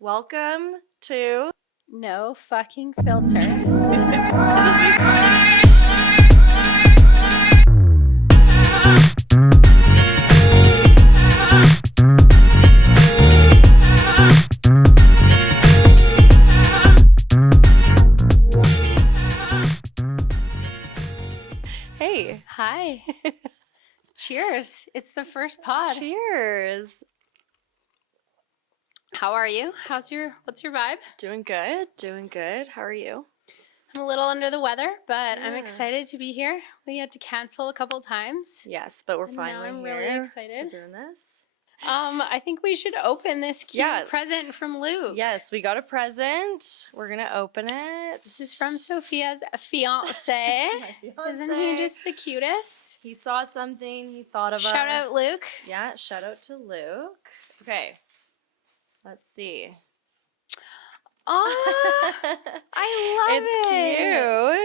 Welcome to No Fucking Filter. Hey. Hi. Cheers. It's the first pod. Cheers. How are you? What's your vibe? Doing good. How are you? I'm a little under the weather, but I'm Yeah. excited to be here. We had to cancel a couple times. Yes, but we're And finally now I'm here. really excited. We're doing this. I think we should open this cute present from Luke. Yes, we got a present. We're gonna open it. This is from Sophia's fiance. My fiance. Isn't he just the cutest? He saw something. He thought of us. Shout out Luke. Yeah, shout out to Luke. Okay, let's see. Oh, I love it.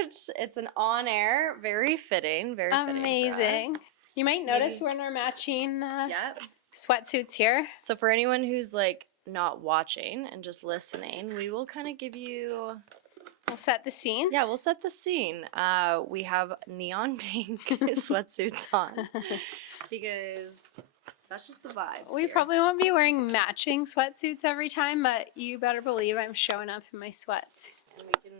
It's cute. It's an on-air, very fitting, very fitting. Amazing. For us. You might notice we're in our matching Yep. sweatsuits here. So for anyone who's like not watching and just listening, we will kind of give you. We'll set the scene. Yeah, we'll set the scene. We have neon pink sweatsuits on because that's just the vibes. We here. probably won't be wearing matching sweatsuits every time, but you better believe I'm showing up in my sweats. And we can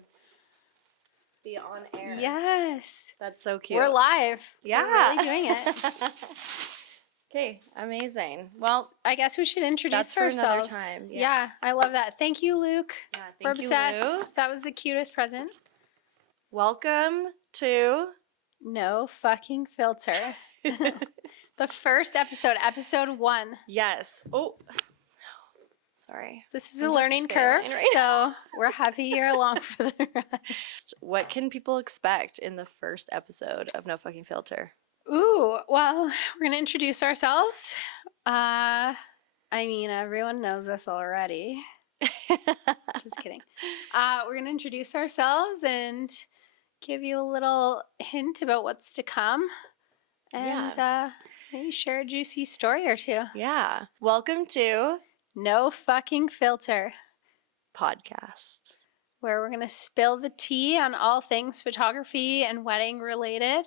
be on air. Yes. That's so cute. We're live. Yeah. We're really doing it. Okay, amazing. Well, I guess we should introduce that's for another ourselves. time. Yeah, I love that. Thank you, Luke. yeah, We're thank you, obsessed. Lou. That was the cutest present. Welcome to No Fucking Filter. The first episode 1. Yes. Oh, sorry. This is I'm a just learning failing curve, right so we're happy you're along for the ride. What can people expect in the first episode of No Fucking Filter? Ooh, well, we're going to introduce ourselves. I mean, everyone knows us already. Just kidding. We're going to introduce ourselves and give you a little hint about what's to come. And maybe share a juicy story or two. Yeah. Welcome to No Fucking Filter, podcast. where we're going to spill the tea on all things photography and wedding related.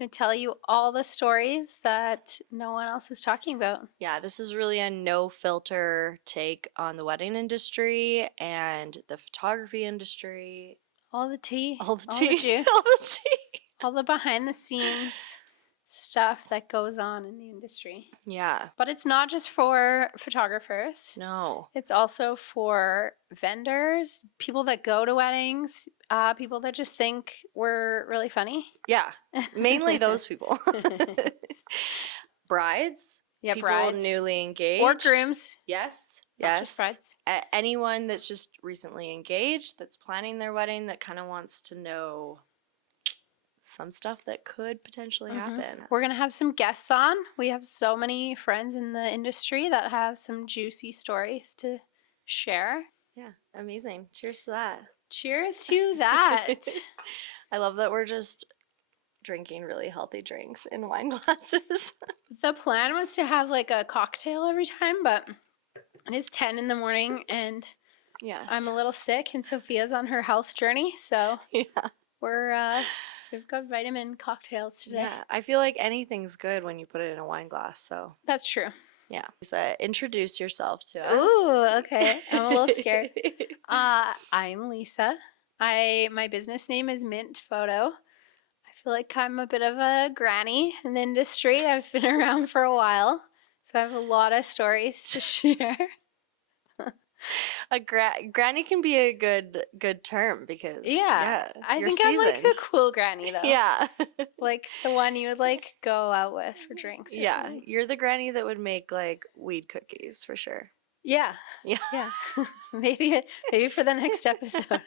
And tell you all the stories that no one else is talking about. Yeah, this is really a no filter take on the wedding industry and the photography industry. All the tea. All the All tea. the juice. All the tea. All the behind the scenes stuff that goes on in the industry. Yeah. But it's not just for photographers. No. It's also for vendors, people that go to weddings, people that just think we're really funny. Yeah. Mainly those people. Brides. Yeah, people brides. newly engaged. Or grooms. Yes. Not Yes. just brides. Anyone that's just recently engaged, that's planning their wedding, that kind of wants to know some stuff that could potentially happen. We're going to have some guests on. We have so many friends in the industry that have some juicy stories to share. Yeah. Amazing. Cheers to that. Cheers to that. I love that we're just drinking really healthy drinks in wine glasses. The plan was to have like a cocktail every time, but it is 10 in the morning and Yes. I'm a little sick and Sophia's on her health journey. So yeah. we've got vitamin cocktails today. Yeah. I feel like anything's good when you put it in a wine glass. So That's true. yeah. Lisa, introduce yourself to us. Ooh, okay. I'm a little scared. I'm Lisa. My business name is Mint Photo. I feel like I'm a bit of a granny in the industry. I've been around for a while, so I have a lot of stories to share. A granny can be a good term because I you're think I'm like seasoned. a cool granny though. Yeah. Like the one you would like go out with for drinks. Or Yeah. something. You're the granny that would make like weed cookies for sure. Yeah. Yeah. Yeah. maybe for the next episode.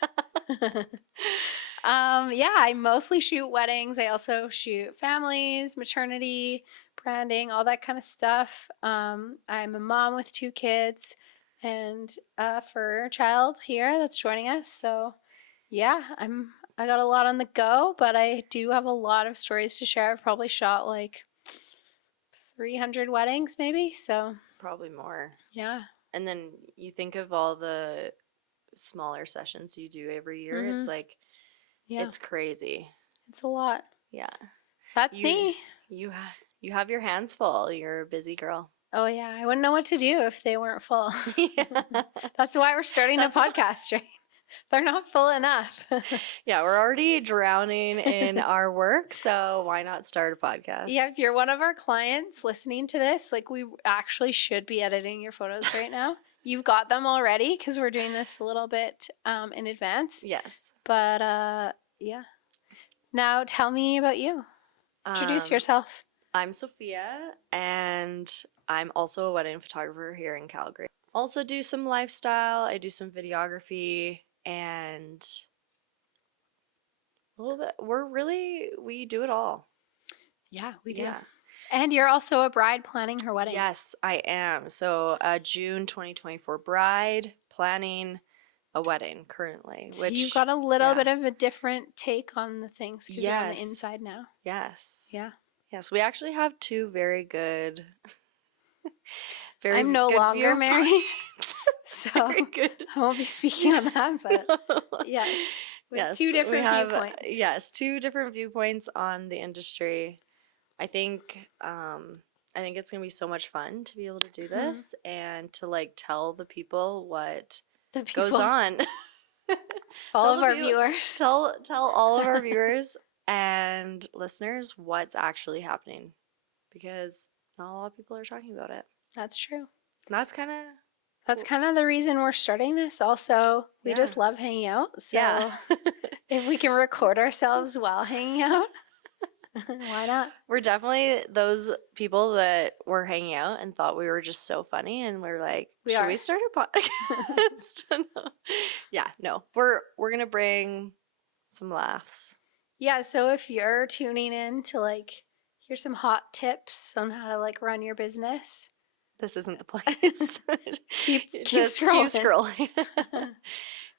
I mostly shoot weddings. I also shoot families, maternity, branding, all that kind of stuff. I'm a mom with 2 kids and for a child here that's joining us. So yeah, I got a lot on the go, but I do have a lot of stories to share. I've probably shot like 300 weddings maybe. So Probably more. yeah. And then you think of all the smaller sessions you do every year. Mhm. It's like, Yeah. it's crazy. It's a lot. Yeah. That's You- me. You have your hands full. You're a busy girl. Oh, yeah. I wouldn't know what to do if they weren't full. Yeah. That's why we're starting a podcast, right? They're not full enough. Yeah, we're already drowning in our work, so why not start a podcast? Yeah, if you're one of our clients listening to this, like we actually should be editing your photos right now. You've got them already because we're doing this a little bit in advance. Yes. But yeah. Now tell me about you. Introduce yourself. I'm Sophia, and I'm also a wedding photographer here in Calgary. Also do some lifestyle. I do some videography and a little bit. We do it all. Yeah, we do. Yeah. And you're also a bride planning her wedding. Yes, I am. So June 2024 bride, planning a wedding currently. So Which you've got a little yeah. bit of a different take on the things because you're on the Yes. inside now. Yes. Yeah. Yes, we actually have two very good very I'm no good longer viewpoints. married, so Very good. I won't be speaking on that, but yes. With two different viewpoints. Yes, two different viewpoints on the industry. I think it's gonna be so much fun to be able to do this and to like tell the people what The goes on. all Tell of the our people- viewers. Tell all of our viewers and listeners what's actually happening, because not a lot of people are talking about it. That's true. And that's kind of That's kind of the reason we're starting this. Also, we Yeah. just love hanging out. So yeah. if we can record ourselves while hanging out, why not? We're definitely those people that were hanging out and thought we were just so funny, and we're like, We should are. we start a podcast? No. Yeah, no. We're gonna bring some laughs. Yeah, so if you're tuning in to like hear some hot tips on how to like run your business, This isn't the place. keep Just scrolling.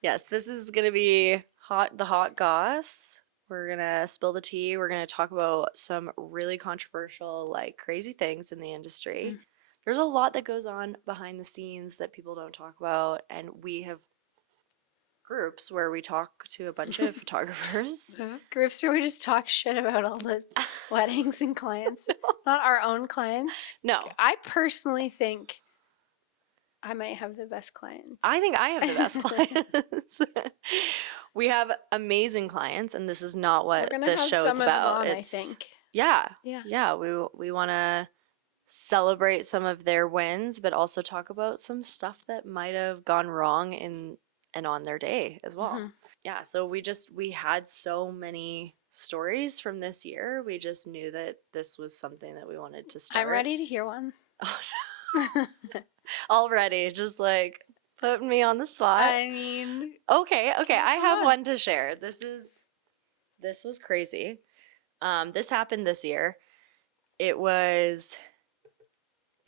Yes, this is gonna be the hot goss. We're gonna spill the tea. We're gonna talk about some really controversial, like crazy things in the industry. Mm. There's a lot that goes on behind the scenes that people don't talk about, and we have groups where we talk to a bunch of photographers. Groups where we just talk shit about all the weddings and clients, not our own clients. No, I personally think I might have the best clients. I think I have the best clients. We have amazing clients, and this is not We're what gonna this have show is some of them about. on, I It's think. yeah, Yeah. yeah. We want to celebrate some of their wins, but also talk about some stuff that might have gone wrong in and on their day as well. Mhm. Yeah. So we had so many stories from this year. We just knew that this was something that we wanted to start. I'm ready to hear one. Oh, no. Already, just like putting me on the spot. I mean, Okay, I have on. one to share. This was crazy. This happened this year. It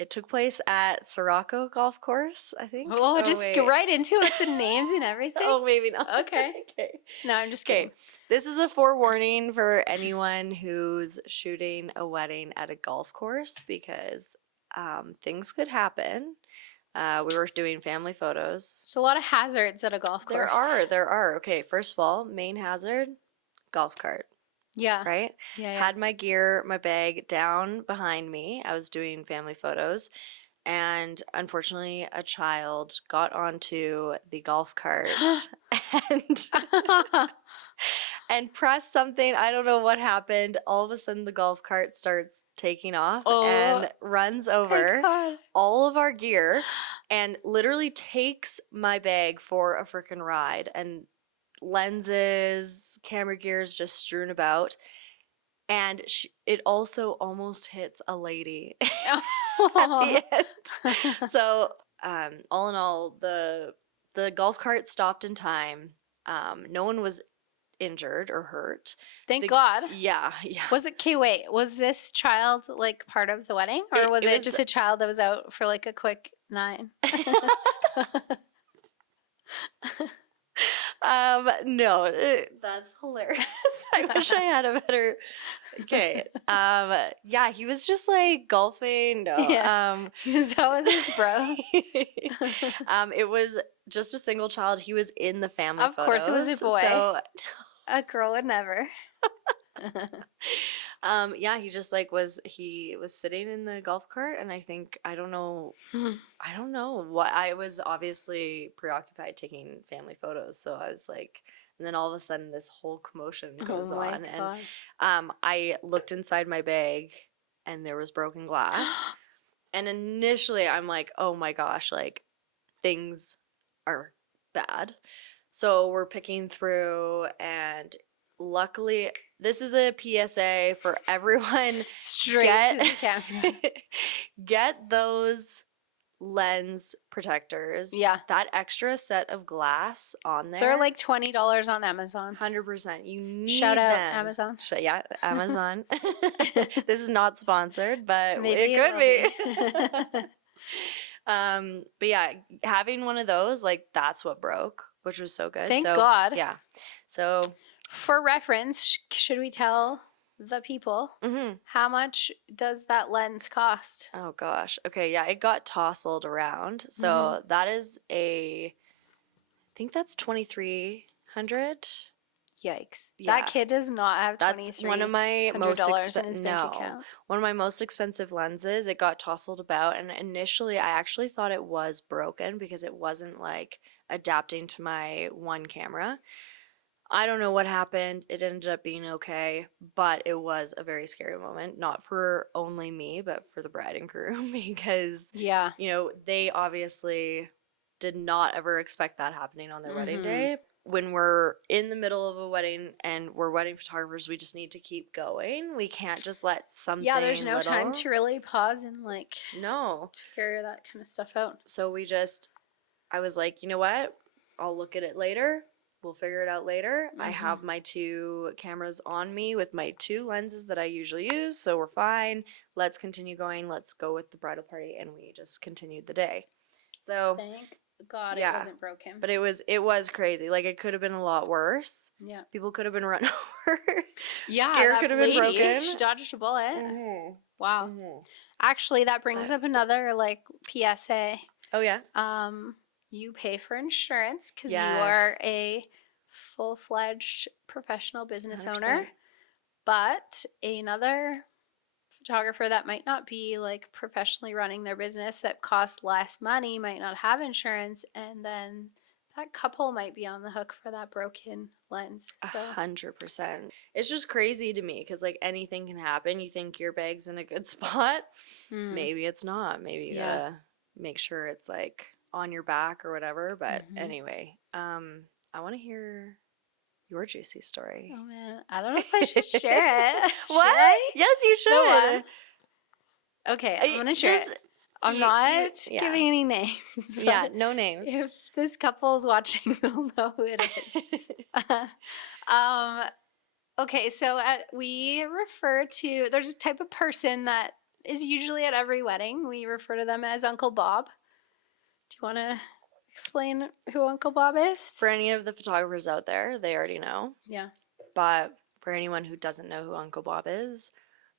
took place at Sirocco Golf Course, I think. oh, just go wait. right into it with the names and everything. Oh, maybe not. Okay. Okay. No, I'm just Okay. kidding. This is a forewarning for anyone who's shooting a wedding at a golf course, because things could happen. We were doing family photos. There's a lot of hazards at a golf course. There are. Okay, first of all, main hazard, golf cart, Yeah. right? Yeah. Had my gear, my bag down behind me. I was doing family photos, and unfortunately, a child got onto the golf cart and and pressed something. I don't know what happened. All of a sudden, the golf cart starts taking off Oh, and runs over God. all of our gear and literally takes my bag for a freaking ride, and lenses, camera gears just strewn about. And it also almost hits a lady at the end. So, all in all, the golf cart stopped in time. No one was injured or hurt. Thank God. Yeah. Was it, okay, wait, was this child like part of the wedding? Or was it it was- just a child that was out for like a quick 9? No, that's hilarious. I I wish I had a better. Okay. Yeah, he was just like golfing. No. Yeah. He was out with his bros. It was just a single child. He was in the family Of course it was a photos, boy. So, A girl would never. yeah, he was sitting in the golf cart, and I don't know what, I was obviously preoccupied taking family photos, so I was like, and then all of a sudden this whole commotion goes on, God. and I looked inside my bag, and there was broken glass, and initially I'm like, oh my gosh, like things are bad. So we're picking through, and luckily, this is a PSA for everyone. Straight to the camera. Get those lens protectors. Yeah. That extra set of glass on there. They're like $20 on Amazon. 100%. You need Shout out them. Amazon. Yeah, Amazon. This is not sponsored, but Maybe it could be. But yeah, having one of those, like, that's what broke, which was so good. Thank God. Yeah. So for reference, should we tell the people how much does that lens cost? Oh gosh. Okay, yeah, it got tousled around. So that is I think that's 2,300. Yikes. Yeah. That kid does not have That's one of my most in his bank account. One of my most expensive lenses. It got tousled about, and initially I actually thought it was broken because it wasn't like adapting to my one camera. I don't know what happened. It ended up being okay, but it was a very scary moment, not for only me, but for the bride and groom, because yeah, they obviously did not ever expect that happening on their wedding day. When we're in the middle of a wedding and we're wedding photographers, we just need to keep going. We can't just let something. Yeah, there's no time to really pause and figure that kind of stuff out. So I was like, you know what? I'll look at it later. We'll figure it out later. I have my 2 cameras on me with my 2 lenses that I usually use, so we're fine. Let's continue going. Let's go with the bridal party, and we just continued the day. So thank God it wasn't broken. But it was crazy. Like, it could have been a lot worse. Yeah. People could have been run over. Yeah, Gear could have been broken. She dodged a bullet. Wow. Actually, that brings up another PSA. Oh yeah. You pay for insurance because Yes. you are a full-fledged professional business 100%. owner. But another photographer that might not be professionally running their business, that costs less money, might not have insurance, and then that couple might be on the hook for that broken lens. So 100%. It's just crazy to me because anything can happen. You think your bag's in a good spot, maybe it's not. Maybe you gotta make sure it's on your back or whatever. But anyway, I want to hear your juicy story. Oh man, I don't know if I should share it. What? Should I? Yes, you should. Okay, I'm gonna share it. I'm not giving any names. Yeah, no names. If this couple is watching, they'll know who it is. Okay, so we refer to, there's a type of person that is usually at every wedding. We refer to them as Uncle Bob. Do you want to explain who Uncle Bob is? For any of the photographers out there, they already know. Yeah. But for anyone who doesn't know who Uncle Bob is,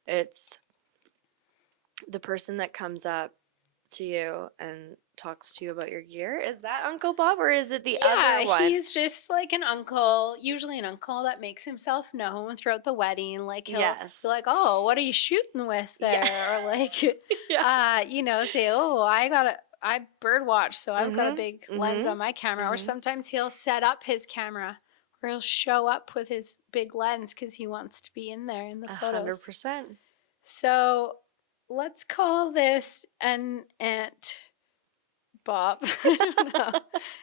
it's the person that comes up to you and talks to you about your gear. Is that Uncle Bob, or is it the other one? Yeah, he's just an uncle, usually an uncle that makes himself known throughout the wedding. He'll be like, oh, what are you shooting with there? Yeah. Or say, oh, I bird watch, so I've got a big lens on my camera. Or sometimes he'll set up his camera, or he'll show up with his big lens because he wants to be in there in the photos. 100%. So let's call this an Aunt Bob. I don't know.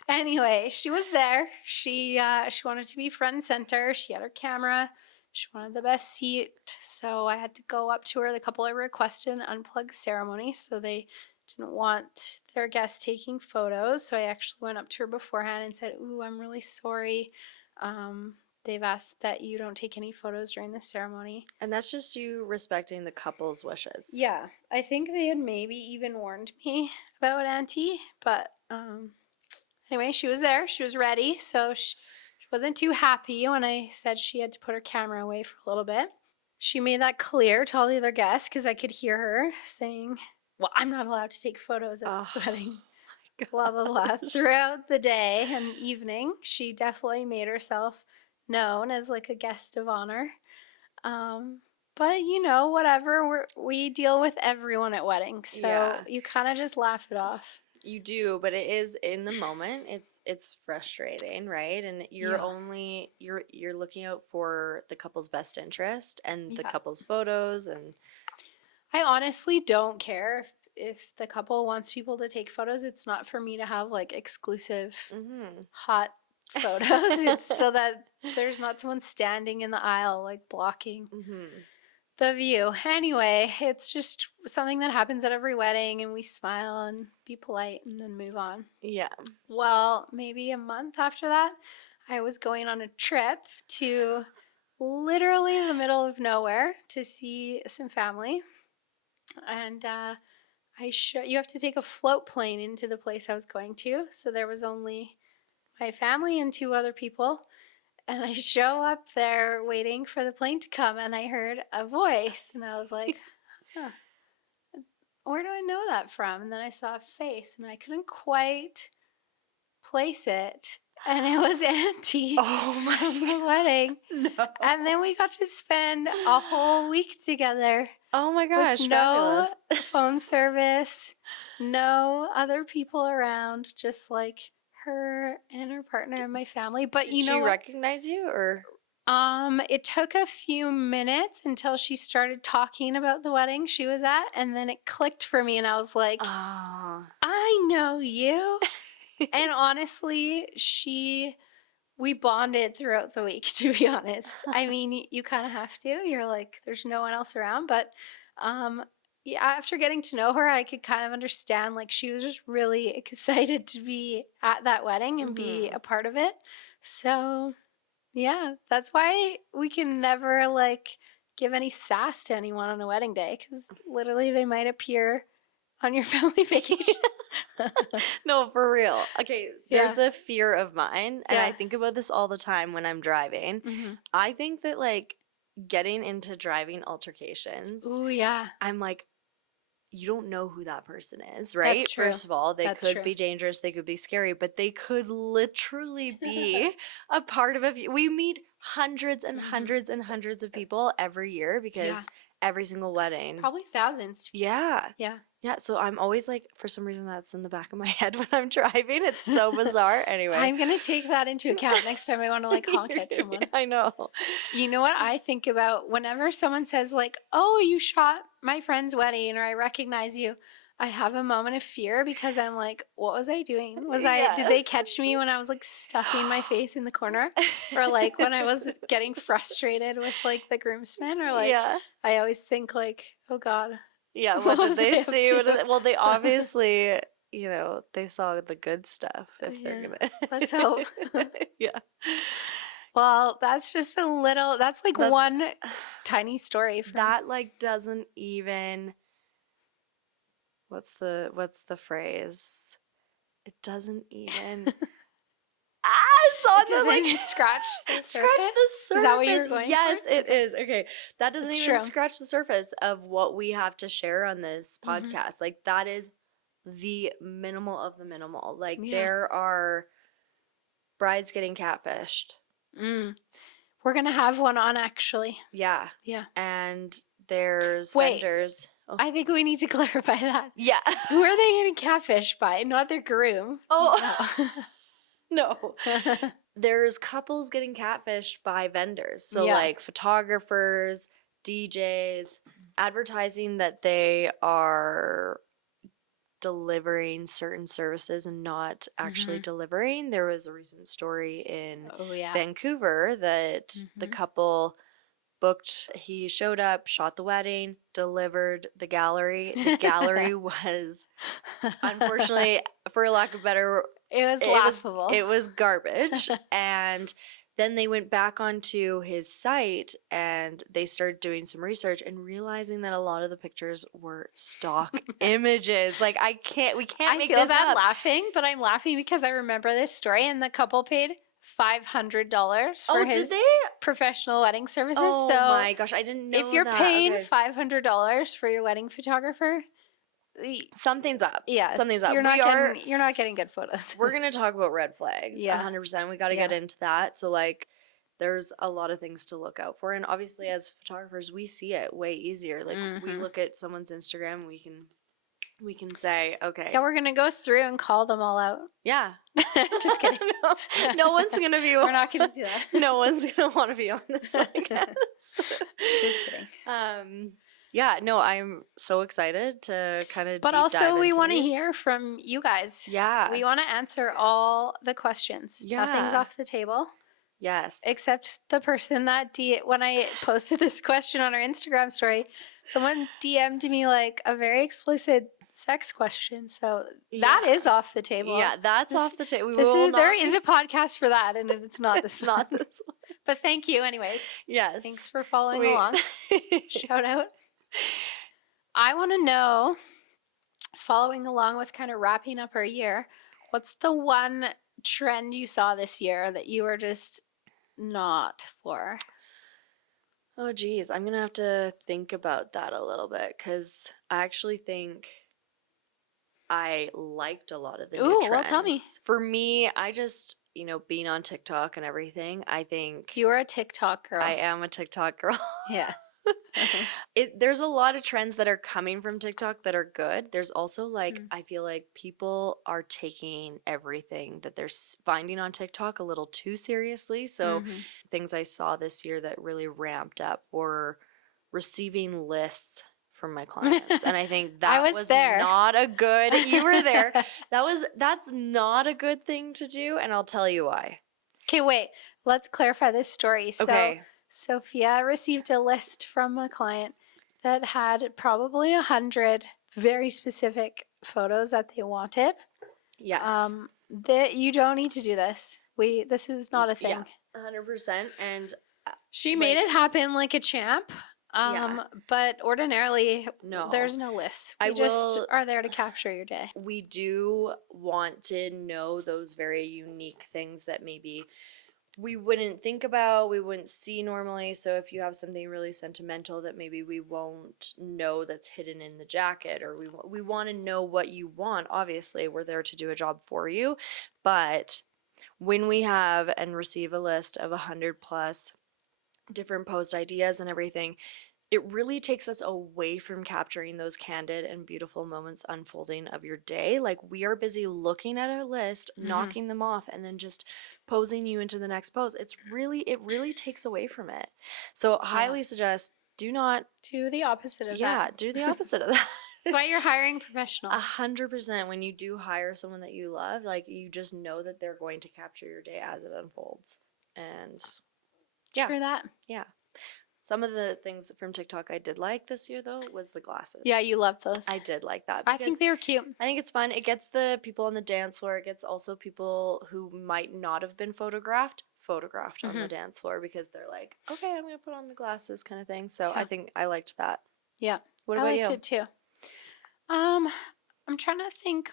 Anyway, she was there. She wanted to be front and center. She had her camera. She wanted the best seat. So I had to go up to her. The couple had requested an unplugged ceremony, so they didn't want their guests taking photos. So I actually went up to her beforehand and said, ooh, I'm really sorry. They've asked that you don't take any photos during the ceremony. And that's just you respecting the couple's wishes. Yeah. I think they had maybe even warned me about Auntie. But anyway, she was there. She was ready. So she wasn't too happy when I said she had to put her camera away for a little bit. She made that clear to all the other guests because I could hear her saying, well, I'm not allowed to take photos at this wedding. Blah, blah, blah. Throughout the day and evening, she definitely made herself known as like a guest of honor. But, you know, whatever. We deal with everyone at weddings. So you kind of just laugh it off. You do, but it is in the moment. It's frustrating, right? And you're only you're looking out for the couple's best interest and the couple's photos. And I honestly don't care if the couple wants people to take photos. It's not for me to have like exclusive hot photos. It's so that there's not someone standing in the aisle like blocking the view. Anyway, it's just something that happens at every wedding, and we smile and be polite and then move on. Yeah. Well, maybe a month after that, I was going on a trip to literally the middle of nowhere to see some family. And you have to take a float plane into the place I was going to. So there was only my family and 2 other people. And I show up there waiting for the plane to come, and I heard a voice. And I was like, huh, where do I know that from? And then I saw a face, and I couldn't quite place it. And it was Auntie from the wedding. No. And then we got to spend a whole week together. Oh my gosh, with fabulous. No phone service, no other people around, just like her and her partner and my family. But Did you know she what? recognize you, or? It took a few minutes until she started talking about the wedding she was at, and then it clicked for me, and I was like, I know you. And honestly, we bonded throughout the week, to be honest. I mean, you kind of have to. You're like, there's no one else around. But yeah, after getting to know her, I could kind of understand, like, she was just really excited to be at that wedding and be a part of it. So, yeah, that's why we can never, like, give any sass to anyone on a wedding day, because literally they might appear on your family vacation. No, for real. Okay, there's a fear of mine, and I think about this all the time when I'm driving. I think that, like, getting into driving altercations, I'm like, you don't know who that person is, right? That's true. First of all, they That's could true. be dangerous, they could be scary, but they could literally be a part of we meet hundreds and hundreds and hundreds of people every year, because every single wedding. Probably thousands. Yeah. Yeah, so I'm always like, for some reason that's in the back of my head when I'm driving. It's so bizarre. Anyway. I'm going to take that into account next time I want to, like, honk at someone. I know. You know what I think about whenever someone says, like, oh, you shot my friend's wedding, or I recognize you, I have a moment of fear, because I'm like, what was I doing? Did they catch me when I was, like, stuffing my face in the corner? Or, like, when I was getting frustrated with, like, the groomsmen? Or, like, I always think, like, oh, God. Yeah, what did they see? Well, they obviously, you know, they saw the good stuff, if they're going to. Let's hope. Yeah. Well, that's just that's one tiny story. That, like, doesn't even, what's the phrase? It doesn't even. It doesn't even scratch the surface. Scratch the surface. Is that what you're going Yes, for? it is. Okay. That doesn't It's even true. scratch the surface of what we have to share on this podcast. Like, that is the minimal of the minimal. Like, there are brides getting catfished. We're going to have one on, actually. Yeah. Yeah. And there's vendors. Oh. I think we need to clarify that. Yeah. Who are they getting catfished by? Not their groom. Oh. No. There's couples getting catfished by vendors. So, like, photographers, DJs, advertising that they are delivering certain services and not actually delivering. There was a recent story in Vancouver that the couple booked, he showed up, shot the wedding, delivered the gallery. The gallery was, unfortunately, for lack of better, it was laughable. It was garbage. And then they went back onto his site and they started doing some research and realizing that a lot of the pictures were stock images. Like, we can't make this up. I feel bad laughing, but I'm laughing because I remember this story, and the couple paid $500 for his professional wedding services. Oh so my gosh, I didn't know if you're that. paying Okay. $500 for your wedding photographer, Something's up. yeah, Something's up. You're not getting good photos. We're going to talk about red flags. Yeah. 100%. We got to get into that. So like there's a lot of things to look out for, and obviously as photographers we see it way easier. Like we look at someone's Instagram, we can say, okay. Yeah, we're going to go through and call them all out. Yeah. Just kidding. No one's going to be We're not going to do that. No one's going to want to be on this podcast. Just kidding. Yeah, no, I'm so excited to kind of But deep also dive we into want to these. hear from you guys. Yeah. We want to answer all the questions. Yeah. Nothing's off the table. Yes. Except the person that when I posted this question on our Instagram story, someone DM'd me like a very explicit sex question. So that is off the table. Yeah, that's off the table. There is a podcast for that, and it's not this one. not this one. But thank you anyways. Yes. Thanks for following along. Shout out. I want to know, following along with kind of wrapping up our year, what's the one trend you saw this year that you were just not for? Oh, geez. I'm going to have to think about that a little bit because I actually think I liked a lot of the new trends. Well, tell me. For me, I just, being on TikTok and everything, I think You were a TikTok girl. I am a TikTok girl. Yeah. There's a lot of trends that are coming from TikTok that are good. There's also I feel like people are taking everything that they're finding on TikTok a little too seriously. So things I saw this year that really ramped up were receiving lists from my clients. And I think that was not a good, you were there. That's not a good thing to do. And I'll tell you why. Okay, wait. Let's clarify this story. Okay. So Sophia received a list from a client that had probably 100 very specific photos that they wanted. Yes. That you don't need to do this. This is not a thing. Yeah, 100%. And she made it happen like a champ. But ordinarily, there's no list. We just are there to capture your day. We do want to know those very unique things that maybe we wouldn't think about, we wouldn't see normally. So if you have something really sentimental that maybe we won't know that's hidden in the jacket, or we want to know what you want. Obviously, we're there to do a job for you. But when we have and receive a list of 100 plus different post ideas and everything, it really takes us away from capturing those candid and beautiful moments unfolding of your day. Like, we are busy looking at a list, knocking them off, and then just posing you into the next pose. It really takes away from it. So highly suggest do not do the opposite of that. Yeah, do the opposite of that. That's why you're hiring a professional. 100%. When you do hire someone that you love, like, you just know that they're going to capture your day as it unfolds. And True that. Yeah. Some of the things from TikTok I did like this year, though, was the glasses. Yeah, you love those. I did like that. I think they were cute. I think it's fun. It gets the people on the dance floor. It gets also people who might not have been photographed on the dance floor because they're like, okay, I'm going to put on the glasses kind of thing. So I think I liked that. Yeah. What about you? I liked it too. I'm trying to think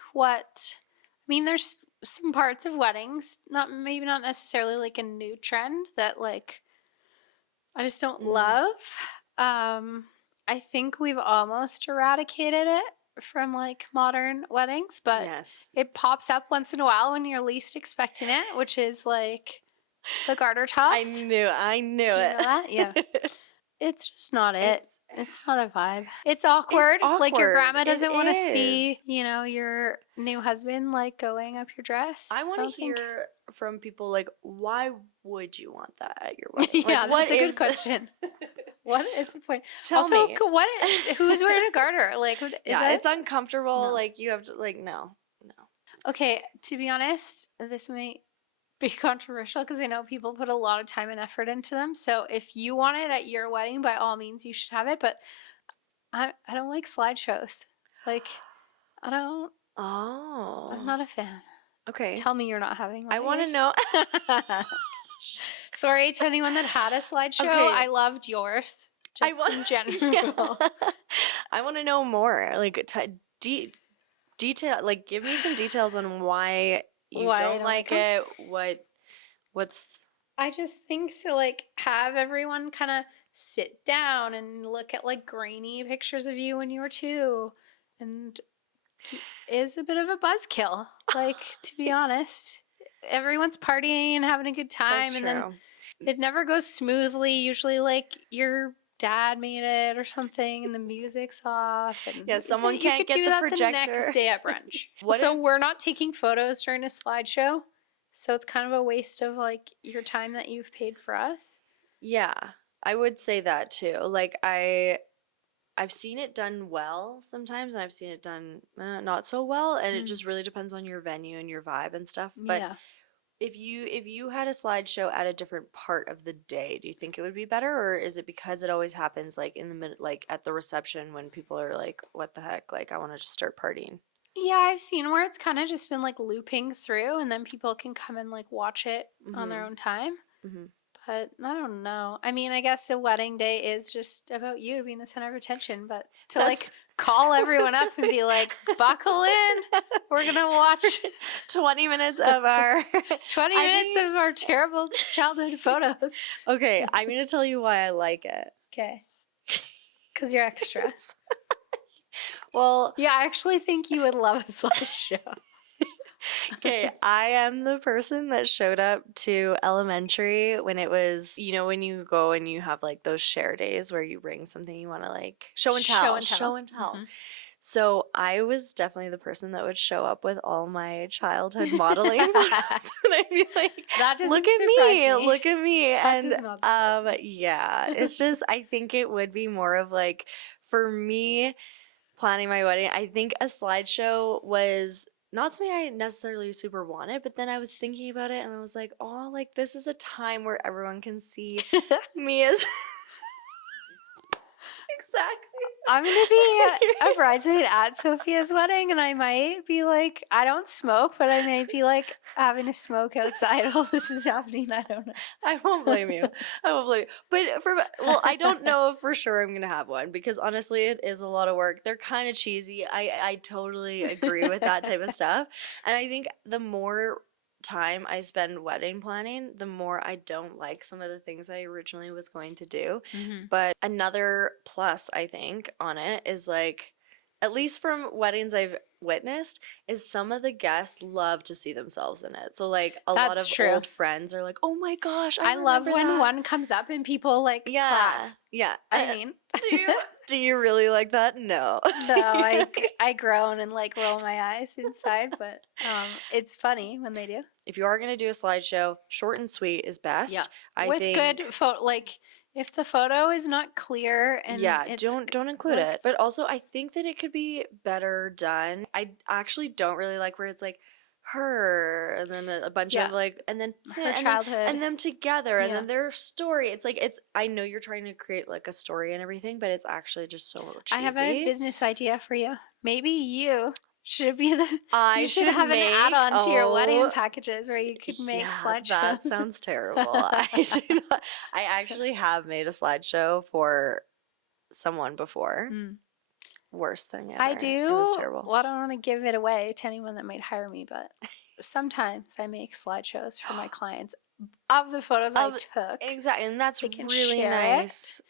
there's some parts of weddings, maybe not necessarily like a new trend that like I just don't love. I think we've almost eradicated it from like modern weddings, but it pops up once in a while when you're least expecting it, which is like the garter tops. I knew it. Did you know that? Yeah. It's just not it. It's not a vibe. It's awkward. Like your grandma doesn't want to see, your new husband like going up your dress. I want to hear from people like, why would you want that at your wedding? Like, that's a good question. What is the point? Tell me. Who's wearing a garter? Like, it's uncomfortable. No. Like, you have to no. Okay, to be honest, this might be controversial because I know people put a lot of time and effort into them. So if you want it at your wedding, by all means, you should have it. But I don't like slideshows. Like, I don't. Oh. I'm not a fan. Okay. Tell me you're not having one. I want to know. Sorry to anyone that had a slideshow. Okay. I loved yours. Just in general. Yeah. I want to know more. Like, detail. Like, give me some details on why you don't like it. What I just think to like have everyone kind of sit down and look at like grainy pictures of you when you were 2 and is a bit of a buzzkill. Like, to be honest, everyone's partying and having a good time, That's and true. then it never goes smoothly. Usually, like your dad made it or something, and the music's off. And Yeah, someone you can't could get do the that projector. the next day at brunch. What So if- we're not taking photos during a slideshow. So it's kind of a waste of like your time that you've paid for us. Yeah, I would say that too. Like I've seen it done well sometimes, and I've seen it done not so well, and it just really depends on your venue and your vibe and stuff. But Yeah. if you had a slideshow at a different part of the day, do you think it would be better, or is it because it always happens like in the minute, like at the reception when people are like, "What the heck? Like I want to just start partying." Yeah, I've seen where it's kind of just been like looping through, and then people can come and like watch it on their own time. Mhm. But I don't know. I mean, I guess a wedding day is just about you being the center of attention, but to like call everyone up and be like, buckle in, we're going to watch 20 minutes of our 20 minutes of our terrible childhood photos. Okay, I'm going to tell you why I like it. Okay. Because you're extra. Well, Yeah, I actually think you would love a slideshow. okay, I am the person that showed up to elementary when it was, you know, when you go and you have like those share days where you bring something you want to like show and tell. Mhm. So I was definitely the person that would show up with all my childhood modeling. And I'd be like, That doesn't look at surprise me. look at me. That And does not surprise me. yeah, it's just, I think it would be more of like, for me, planning my wedding, I think a slideshow was not something I necessarily super wanted, but then I was thinking about it and I was like, oh, like this is a time where everyone can see me as exactly. I'm going to be a bridesmaid at Sophia's wedding, and I might be like, I don't smoke, but I might be like having a smoke outside while this is happening. I don't know. I won't blame you. I won't blame you. But I don't know if for sure I'm gonna have one, because honestly, it is a lot of work. They're kind of cheesy. I totally agree with that type of stuff. And I think the more time I spend wedding planning, the more I don't like some of the things I originally was going to do. But another plus, I think, on it is like, at least from weddings I've witnessed, is some of the guests love to see themselves in it. So like a lot That's of true. old friends are like, "Oh my gosh, I love remember when that." one comes up and people like clap. Yeah. I mean, Do you really like that? No. no, I groan and like roll my eyes inside, but it's funny when they do. If you are gonna do a slideshow, short and sweet is best. Yeah. I With think, good photo, like if the photo is not clear and it's don't include it. cooked. But also, I think that it could be better done. I actually don't really like where it's like her and then a bunch Yeah. of like, and then Her and then- childhood. and them together and Yeah. then their story. It's like, I know you're trying to create like a story and everything, but it's actually just so cheesy. I have a business idea for you. Maybe you should be the. I You should have make, an add-on to your wedding oh, packages where you could make yeah, slideshows. That sounds terrible. I actually have made a slideshow for someone before. Worst thing ever. I do. It was terrible. Well, I don't want to give it away to anyone that might hire me, but sometimes I make slideshows for my clients of the photos I took. Exactly, and that's they can really share nice. it.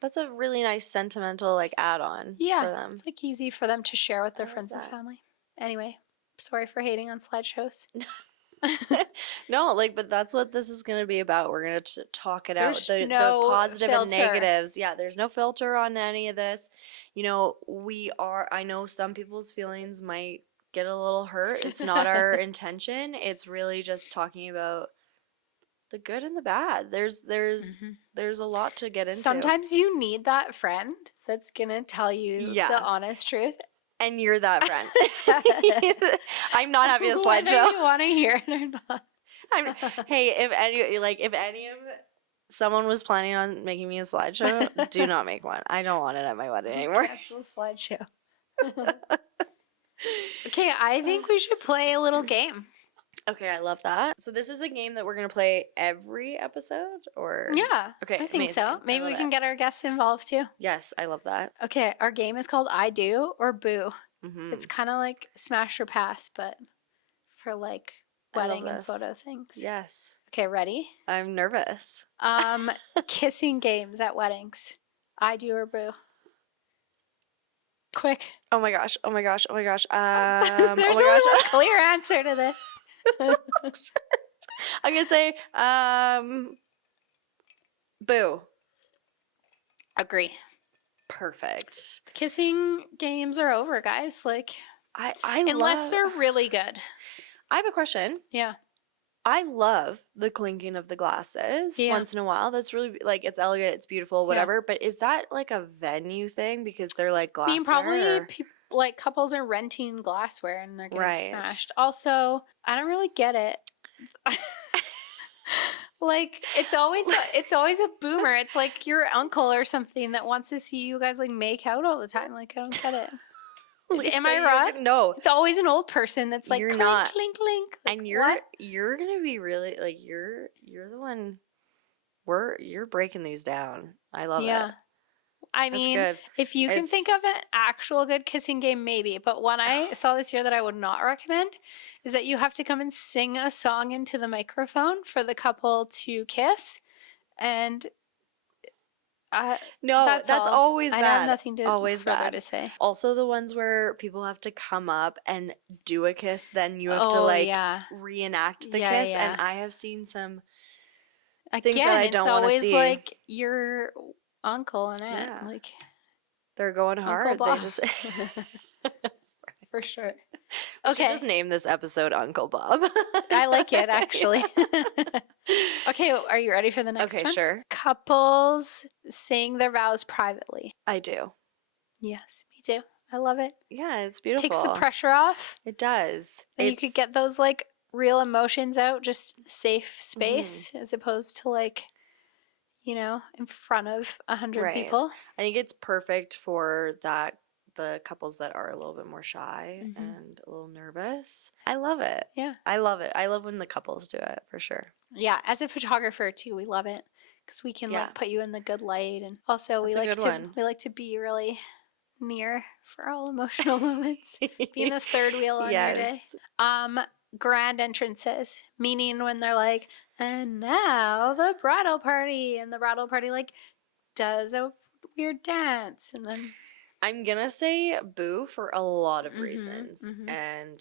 That's a really nice sentimental like add-on Yeah, for them. it's like easy for them to share with their I friends love and that. family. Anyway, sorry for hating on slideshows. No, like, but that's what this is going to be about. We're going to talk it There's out. The no positive filter. and negatives. Yeah, there's no filter on any of this. You know, I know some people's feelings might get a little hurt. It's not our intention. It's really just talking about the good and the bad. There's a lot to get into. Sometimes you need that friend that's gonna tell you the honest truth. And you're that friend. I'm not having a Whether slideshow. you want to hear it or not. Hey, if any of someone was planning on making me a slideshow, do not make one. I don't want it at my wedding anymore. Cancel slideshow. Okay, I think we should play a little game. Okay, I love that. So this is a game that we're gonna play every episode, or Yeah. Okay, I think amazing. so. I Maybe we love can it. get our guests involved too. Yes, I love that. Okay, our game is called I Do or Boo. Mm-hmm. It's kind of like Smash or Pass, but for like I love wedding and this. photo things. Yes. Okay, ready? I'm nervous. Kissing games at weddings. I do or boo? Quick. Oh my gosh. Oh my gosh. Oh my gosh. There's oh my only gosh. one clear answer to this. I'm gonna say boo. Agree. Perfect. Kissing games are over, guys. Like, I unless love. they're really good. I have a question. Yeah. I love the clinking of the glasses once in a while. That's really like it's elegant, it's beautiful, whatever. But is that like a venue thing because they're like glassware? I mean, probably like couples are renting glassware and they're getting smashed. Also, I don't really get it. Like it's always a boomer. It's like your uncle or something that wants to see you guys like make out all the time. Like I don't get it. Lisa, am I wrong? No, it's always an old person that's like you're clink, not. clink, clink. Like, and you're gonna be really like you're the one. You're breaking these down. I love it. I mean, if you can think of an actual good kissing game, maybe. But one I saw this year that I would not recommend is that you have to come and sing a song into the microphone for the couple to kiss. And no, that's always bad. I have nothing to always further bad. to say. Also, the ones where people have to come up and do a kiss, then you have to like reenact the kiss. Yeah. And I have seen some Again, things that I don't want to see. It's always like your uncle and aunt. Yeah. Like they're going hard. Uncle Bob. They just for sure. We should just name this episode Uncle Bob. I like it actually. Okay, are you ready for the next one? Okay, sure. Couples saying their vows privately. I do. Yes, me too. I love it. Yeah, it's beautiful. Takes the pressure off. It does. And you could get those like real emotions out, just safe space, as opposed to like, you know, in front of 100 people. I think it's perfect for the couples that are a little bit more shy and a little nervous. I love it. Yeah. I love it. I love when the couples do it, for sure. Yeah, as a photographer too, we love it because we can like put you in the good light, and also we like to be really near for all emotional moments. Being the third wheel on your day. Grand entrances, meaning when they're like, and now the bridal party, and the bridal party like does a weird dance, and then I'm gonna say boo for a lot of reasons, and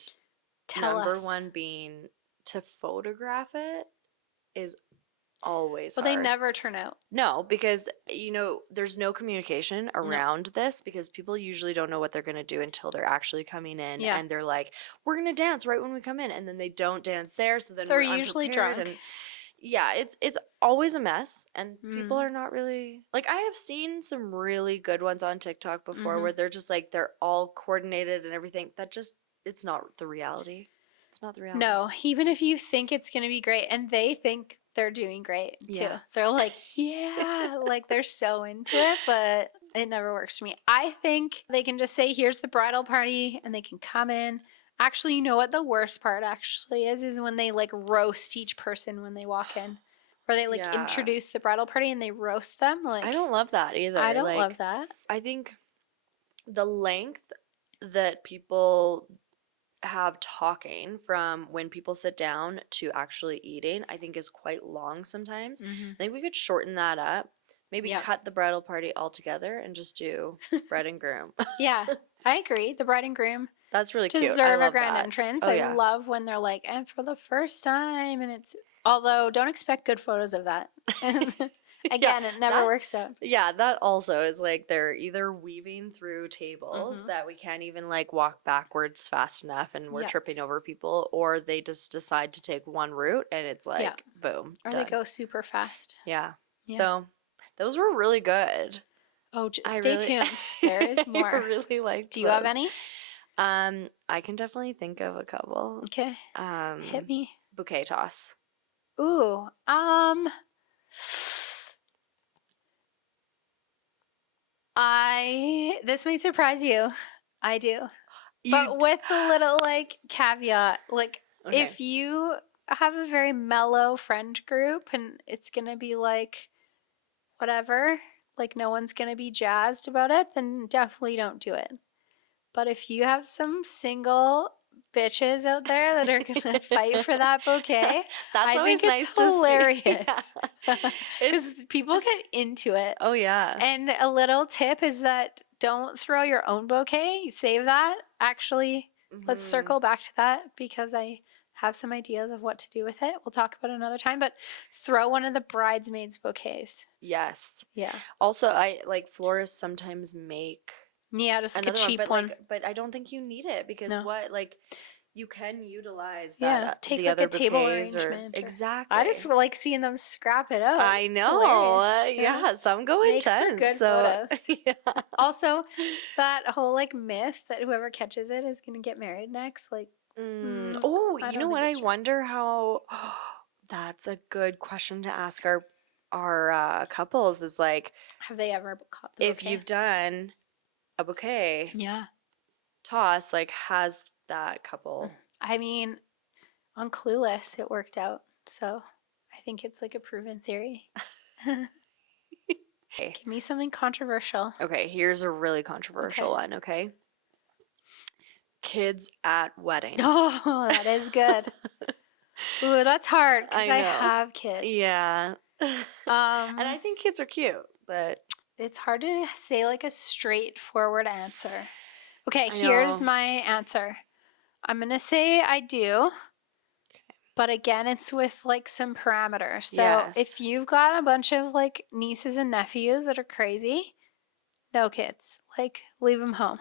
number one being to photograph it is always hard. They never turn out. No, because you know there's no communication around this because people usually don't know what they're gonna do until they're actually coming in, and they're like, "We're gonna dance right when we come in," and then they don't dance there, so then they're usually drunk. And it's always a mess, and people are not really like. I have seen some really good ones on TikTok before where they're just like they're all coordinated and everything. It's not the reality. It's not the reality. No, even if you think it's gonna be great, and they think they're doing great too. Yeah. They're like, like they're so into it, but it never works for me. I think they can just say, here's the bridal party, and they can come in. Actually, you know what the worst part actually is when they like roast each person when they walk in. Or they like introduce the bridal party and they roast them. Like I don't love that either. I don't love that. I think the length that people have talking from when people sit down to actually eating, I think is quite long sometimes. I think we could shorten that up. Maybe cut the bridal party altogether and just do bride and groom. Yeah, I agree. The bride and groom. That's really cute. Deserve a grand entrance. I love when they're like, and for the first time, and it's, although don't expect good photos of that. Again, it never works out. Yeah, that also is like they're either weaving through tables that we can't even like walk backwards fast enough and we're tripping over people, or they just decide to take one route and it's like, boom. Or done. they go super fast. Yeah. So those were really good. Oh, stay tuned. There is more. I really liked Do you have any? I can definitely think of a couple. Okay. Hit me. Bouquet toss. Ooh. This might surprise you. I do. But with a little like caveat, like if you have a very mellow friend group and it's going to be like whatever, like no one's going to be jazzed about it, then definitely don't do it. But if you have some single bitches out there that are going to fight for that bouquet. That's I always think nice it's to see. hilarious. Yeah. Because people get into it. Oh, yeah. And a little tip is that don't throw your own bouquet. Save that. Actually, let's Mhm. circle back to that because I have some ideas of what to do with it. We'll talk about it another time, but throw one of the bridesmaids' bouquets. Yes. Yeah. Also, I like florists sometimes make Yeah, just like a another cheap but one. but I don't think you need it because No. what like you can utilize Yeah, that take the like other a table bouquets arrangement. exactly. I just like seeing them scrap it out. I It's know. hilarious. Yeah, some go Makes for intense. good so photos. yeah. Also, that whole like myth that whoever catches it is gonna get married next. Like, Oh, I you don't know think what? I it's true. wonder how. That's a good question to ask our couples. Is like Have they ever caught the if bouquet? you've done a bouquet Yeah. toss, like has that couple? I mean, on Clueless, it worked out. So I think it's like a proven theory. Give me something controversial. Okay, here's a really controversial one. Okay, kids at weddings. Oh, that is good. Ooh, that's hard because I know. have kids. Yeah. And I think kids are cute, but it's hard to say like a straightforward answer. Okay, I here's know. my answer. I'm going to say I do. But again, it's with like some parameters. So Yes. if you've got a bunch of like nieces and nephews that are crazy, no kids. Like, leave them home.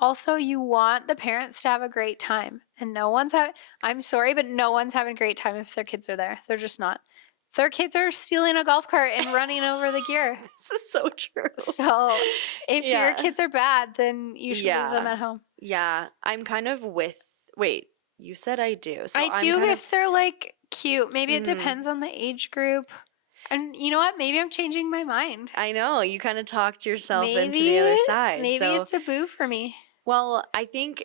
Also, you want the parents to have a great time. And no one's having, I'm sorry, but no one's having a great time if their kids are there. They're just not. Their kids are stealing a golf cart and running over the gear. This is so true. So if Yeah. your kids are bad, then you should leave them Yeah. at home. Yeah, I'm kind of with. Wait, you said I do. So I I'm do kind if they're like cute. Maybe it Mhm. depends on the age group. And you know what? Maybe I'm changing my mind. I know you kind of talked yourself into the other side. Maybe so, it's a boo for me. well, I think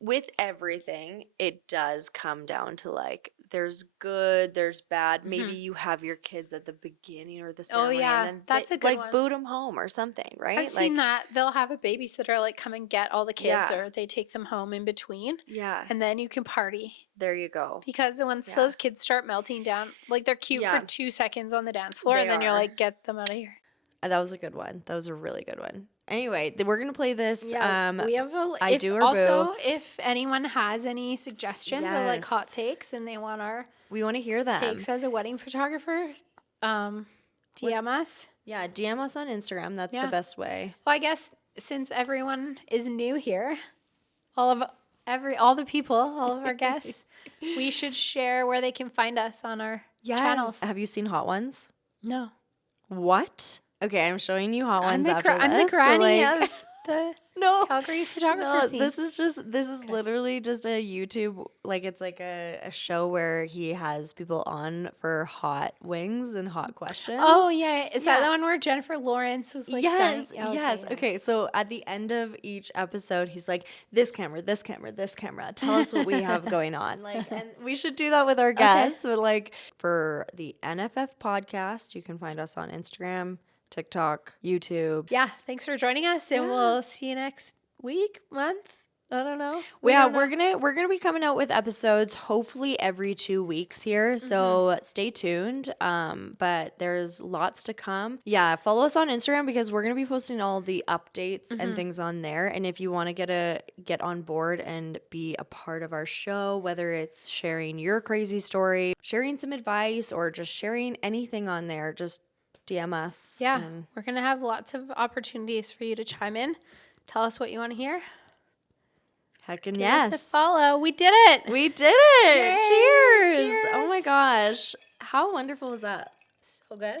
with everything, it does come down to like there's good, there's bad. Maybe you have your kids at the beginning or the ceremony, yeah, and then that's they, a good like one. boot them home or something, right? I've seen that. They'll have a babysitter like come and get all the kids, Yeah. or they take them home in between, Yeah, and then you can party. there you go. Because once Yeah. those kids start melting down, like they're cute Yeah. for 2 seconds on the dance floor, They and then you're are. like, get them out of here. That was a good one. That was a really good one. Anyway, we're gonna play this. We have I if, do or also boo. if anyone has any suggestions of like Yes. hot takes and they want our We want to hear them. takes as a wedding photographer, DM us. Yeah, DM us on Instagram. That's Yeah. the best way. Well, I guess since everyone is new here, all of our guests, we should share where they can find us on our channels. Have you seen Hot Ones? No, What? Okay, I'm showing you Hot Ones I'm after the this. granny so, like, of the no. Calgary photographer No, scene. this is literally just a YouTube, like it's like a show where he has people on for hot wings and hot questions. Oh yeah, is that Yeah. the one where Jennifer Lawrence was like? yes, dying? yes. yeah. Okay, so at the end of each episode, he's like, "This camera, this camera, this camera. Tell us what we have going on." Like, and we should do that with our guests. But like for the NFF podcast, you can find us on Instagram, TikTok, YouTube. Yeah, thanks for joining us, and we'll see you next week, month. I don't know. We're gonna be coming out with episodes hopefully every 2 weeks here. So stay tuned. But there's lots to come. Yeah, follow us on Instagram because we're gonna be posting all the updates and things on there. And if you want to get on board and be a part of our show, whether it's sharing your crazy story, sharing some advice, or just sharing anything on there, just DM us. Yeah, and we're gonna have lots of opportunities for you to chime in. Tell us what you want to hear. heck and Give us a yes. follow. We did it. We did it. Yay, Cheers. cheers. Oh my gosh. How wonderful was that? So good.